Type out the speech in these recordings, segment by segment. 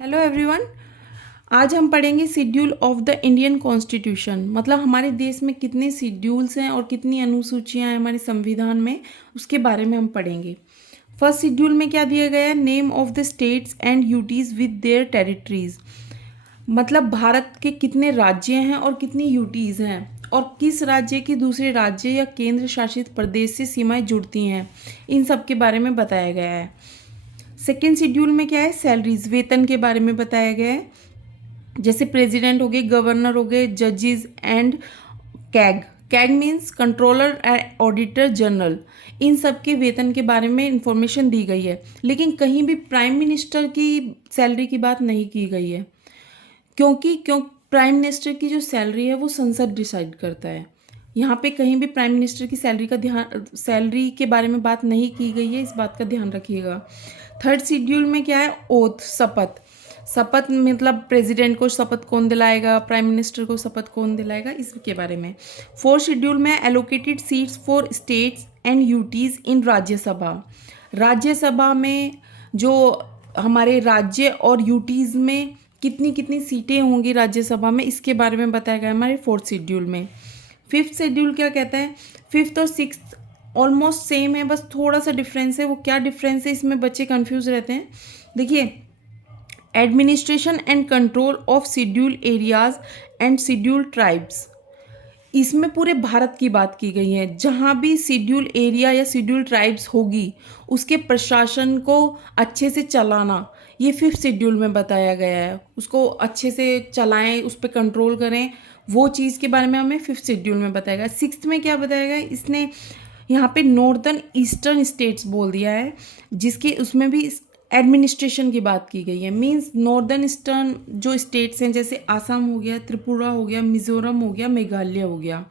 Hello everyone. आज हम पढ़ेंगे schedule of the Indian constitution, मतलब हमारे देश में कितने शेड्यूल्स हैं और कितनी अनुसूचियां हैं हमारे संविधान में, उसके बारे में हम पढ़ेंगे। फर्स्ट शेड्यूल में क्या दिया गया है? Name of the states and UTs with their territories, मतलब भारत के कितने राज्य हैं और कितनी यूटीज़ हैं और किस राज्य की दूसरे राज्य या केंद्र शासित प्रदेश से सीमाएं जुड़ती हैं, इन सब के बारे में बताया गया है। सेकेंड शेड्यूल में क्या है? सैलरीज, वेतन के बारे में बताया गया है। जैसे प्रेसिडेंट हो गए, गवर्नर हो गए, जजेस and CAG. CAG means controller and auditor general, इन सब के वेतन के बारे में इंफॉर्मेशन दी गई है। लेकिन कहीं भी प्राइम मिनिस्टर की सैलरी की बात नहीं की गई है, क्यों प्राइम मिनिस्टर की जो सैलरी है वो संसद डिसाइड करता है। यहाँ पे कहीं भी प्राइम मिनिस्टर की सैलरी के बारे में बात नहीं की गई है, इस बात का ध्यान रखिएगा। थर्ड शेड्यूल में क्या है? ओथ, शपथ। शपथ मतलब प्रेसिडेंट को शपथ कौन दिलाएगा, प्राइम मिनिस्टर को शपथ कौन दिलाएगा, इसके बारे में। फोर्थ शेड्यूल में allocated seats for states and UTs in Rajya Sabha. Rajya Sabha में जो हमारे राज्य और यूटीज में कितनी कितनी सीटें होंगी राज्यसभा में, इसके बारे में बताया गया हमारे फोर्थ शेड्यूल में। फिफ्थ शेड्यूल क्या कहता है? फिफ्थ और सिक्स्थ ऑलमोस्ट सेम है, बस थोड़ा सा डिफरेंस है। वो क्या डिफरेंस है, इसमें बच्चे कंफ्यूज रहते हैं। देखिए, administration and control of schedule areas and schedule tribes, इसमें पूरे भारत की बात की गई है। जहाँ भी शेड्यूल एरिया या शेड्यूल ट्राइब्स होगी, उसके प्रशासन को अच्छे से चलाना, ये फिफ्थ शेड्यूल में बताया गया है। उसको अच्छे से चलाएं, उस पर कंट्रोल करें, वो चीज़ के बारे में हमें फिफ्थ शेड्यूल में बताया गया। सिक्स्थ में क्या बताया गया? इसने यहाँ पे नॉर्दर्न ईस्टर्न स्टेट्स बोल दिया है, जिसकी उसमें भी एडमिनिस्ट्रेशन की बात की गई है। मींस नॉर्दर्न ईस्टर्न जो स्टेट्स हैं, जैसे आसाम हो गया, त्रिपुरा हो गया, मिजोरम हो गया, मेघालय हो गया,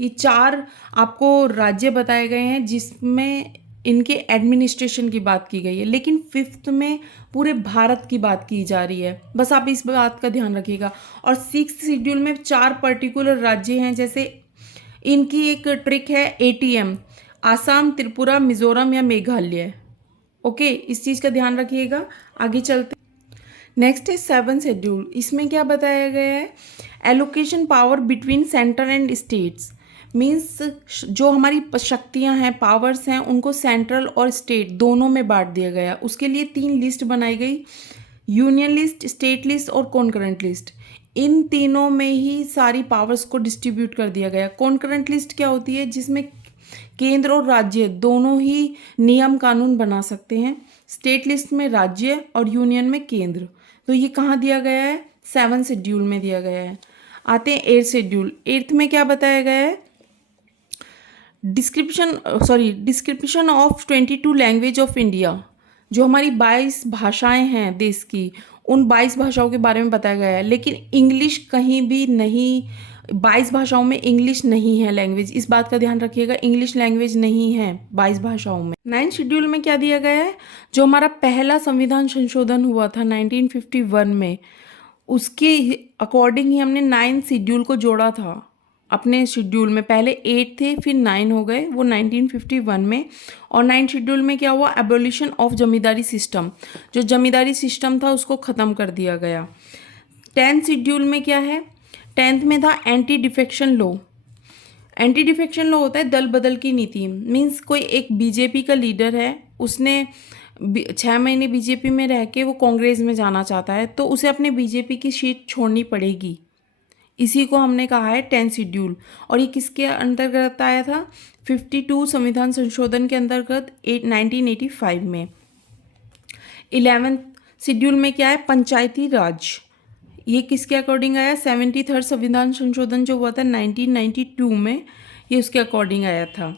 ये चार आपको राज्य बताए गए हैं जिसमें इनके एडमिनिस्ट्रेशन की बात की गई है। लेकिन फिफ्थ में पूरे भारत की बात की जा रही है, बस आप इस बात का ध्यान रखिएगा। और सिक्स्थ शेड्यूल में चार पर्टिकुलर राज्य हैं, जैसे इनकी एक ट्रिक है एटीएम, आसाम, त्रिपुरा, मिजोरम या मेघालय। ओके, इस चीज़ का ध्यान रखिएगा। आगे चलते, नेक्स्ट है सेवन शेड्यूल। इसमें क्या बताया गया है? Allocation power between centre and states, means जो हमारी शक्तियां हैं, पावर्स हैं, उनको सेंट्रल और स्टेट दोनों में बांट दिया गया। उसके लिए तीन लिस्ट बनाई गई, यूनियन लिस्ट, स्टेट लिस्ट और कॉन्करेंट लिस्ट। इन तीनों में ही सारी पावर्स को डिस्ट्रीब्यूट कर दिया गया। कॉन्करेंट लिस्ट क्या होती है? जिसमें केंद्र और राज्य दोनों ही नियम कानून बना सकते हैं। स्टेट लिस्ट में राज्य और यूनियन में केंद्र। तो ये कहाँ दिया गया है? सेवन शेड्यूल में दिया गया है। आते हैं एट्थ शेड्यूल। एट्थ में क्या बताया गया है? Description of 22 language of India, जो हमारी 22 भाषाएं हैं देश की, उन 22 भाषाओं के बारे में बताया गया है। लेकिन इंग्लिश कहीं भी नहीं, 22 भाषाओं में इंग्लिश नहीं है लैंग्वेज, इस बात का ध्यान रखिएगा। इंग्लिश लैंग्वेज नहीं है 22 भाषाओं में। नाइन्थ शेड्यूल में क्या दिया गया है? जो हमारा पहला संविधान संशोधन हुआ था 1951 में, उसके अकॉर्डिंग ही हमने नाइन्थ शेड्यूल को जोड़ा था अपने शेड्यूल में। पहले 8 थे, फिर 9 हो गए, वो 1951 में। और 9 शेड्यूल में क्या हुआ? एबोलिशन ऑफ जमींदारी सिस्टम, जो जमींदारी सिस्टम था उसको ख़त्म कर दिया गया। 10th शेड्यूल में क्या है? 10th में था anti defection law. Anti defection law होता है दल बदल की नीति। मीन्स कोई एक बीजेपी का लीडर है, उसने 6 महीने बीजेपी में रह के वो कांग्रेस में जाना चाहता है, तो उसे अपने बीजेपी की सीट छोड़नी पड़ेगी। इसी को हमने कहा है 10th शेड्यूल। और ये किसके अंतर्गत आया था? 52 संविधान संशोधन के अंतर्गत 1985 में। 11th शेड्यूल में क्या है? पंचायती राज। ये किसके अकॉर्डिंग आया? 73rd संविधान संशोधन जो हुआ था 1992 में, ये उसके अकॉर्डिंग आया था।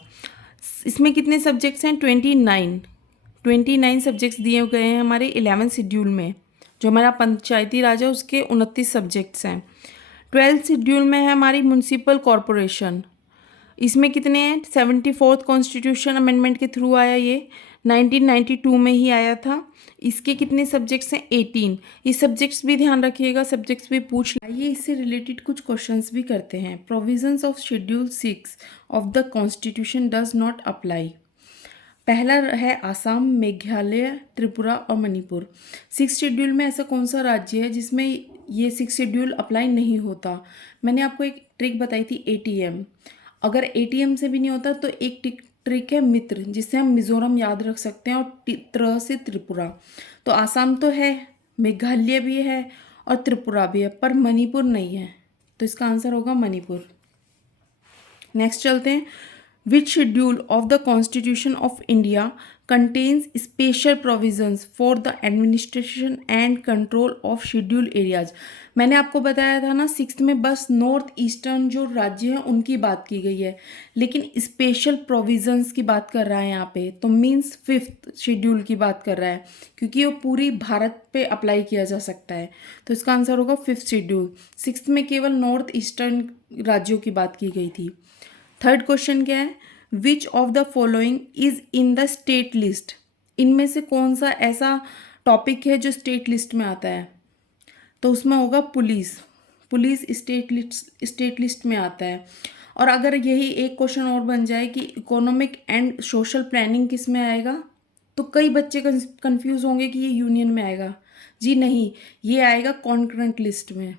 इसमें कितने सब्जेक्ट्स हैं? 29 सब्जेक्ट्स दिए गए हैं हमारे 11th शेड्यूल में। जो हमारा पंचायती राज है उसके 29 सब्जेक्ट्स हैं। 12th शेड्यूल में है हमारी म्यूनसिपल कॉरपोरेशन। इसमें कितने हैं? 74th कॉन्स्टिट्यूशन अमेंडमेंट के थ्रू आया, ये 1992 में ही आया था। इसके कितने सब्जेक्ट्स हैं? 18। ये सब्जेक्ट्स भी ध्यान रखिएगा, सब्जेक्ट्स भी पूछ लाइए। इससे रिलेटेड कुछ क्वेश्चंस भी करते हैं। Provisions of schedule 6 of the constitution does not apply. पहला है आसाम, मेघालय, त्रिपुरा और मणिपुर। 6 शेड्यूल में ऐसा कौन सा राज्य है जिसमें ये 6 शेड्यूल अप्लाई नहीं होता? मैंने आपको एक ट्रिक बताई थी, एटीएम। अगर एटीएम से भी नहीं होता तो एक ट्रिक है मित्र, जिससे हम मिजोरम याद रख सकते हैं, और त्र से त्रिपुरा। तो आसाम तो है, मेघालय भी है और त्रिपुरा भी है, पर मणिपुर नहीं है, तो इसका आंसर होगा मणिपुर। नेक्स्ट चलते हैं। Which schedule of the constitution of India contains special provisions for the administration and control of schedule areas? मैंने आपको बताया था ना, 6th में बस नॉर्थ ईस्टर्न जो राज्य हैं उनकी बात की गई है, लेकिन स्पेशल प्रोविजंस की बात कर रहा है यहाँ पे, तो मीन्स 5th शेड्यूल की बात कर रहा है, क्योंकि वो पूरी भारत पे अप्लाई किया जा सकता है। तो इसका आंसर होगा 5th शेड्यूल। 6th में केवल नॉर्थ ईस्टर्न राज्यों की बात की गई थी। थर्ड क्वेश्चन क्या है? Which of the following is in the state list? इनमें से कौन सा ऐसा टॉपिक है जो स्टेट लिस्ट में आता है? तो उसमें होगा पुलिस। पुलिस स्टेट लिस्ट में आता है। और अगर यही एक क्वेश्चन और बन जाए कि इकोनॉमिक एंड सोशल प्लानिंग किस में आएगा, तो कई बच्चे कंफ्यूज होंगे कि ये यूनियन में आएगा। जी नहीं, ये आएगा कॉन्करेंट लिस्ट में।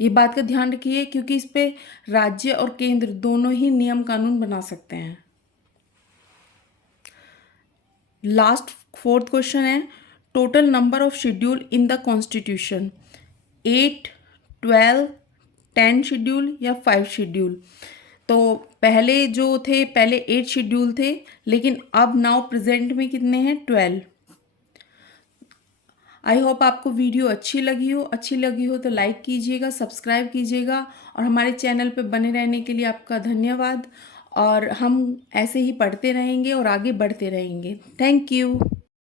ये बात का ध्यान रखिए, क्योंकि इस पे राज्य और केंद्र दोनों ही नियम कानून बना सकते हैं। लास्ट 4th क्वेश्चन है, total number of schedule in the constitution, 8, 12, 10 schedule या 5 शेड्यूल? तो पहले जो थे, पहले 8 शेड्यूल थे, लेकिन अब नाउ प्रेजेंट में कितने हैं? 12। आई होप आपको वीडियो अच्छी लगी हो तो लाइक कीजिएगा, सब्सक्राइब कीजिएगा, और हमारे चैनल पे बने रहने के लिए आपका धन्यवाद। और हम ऐसे ही पढ़ते रहेंगे और आगे बढ़ते रहेंगे। Thank you.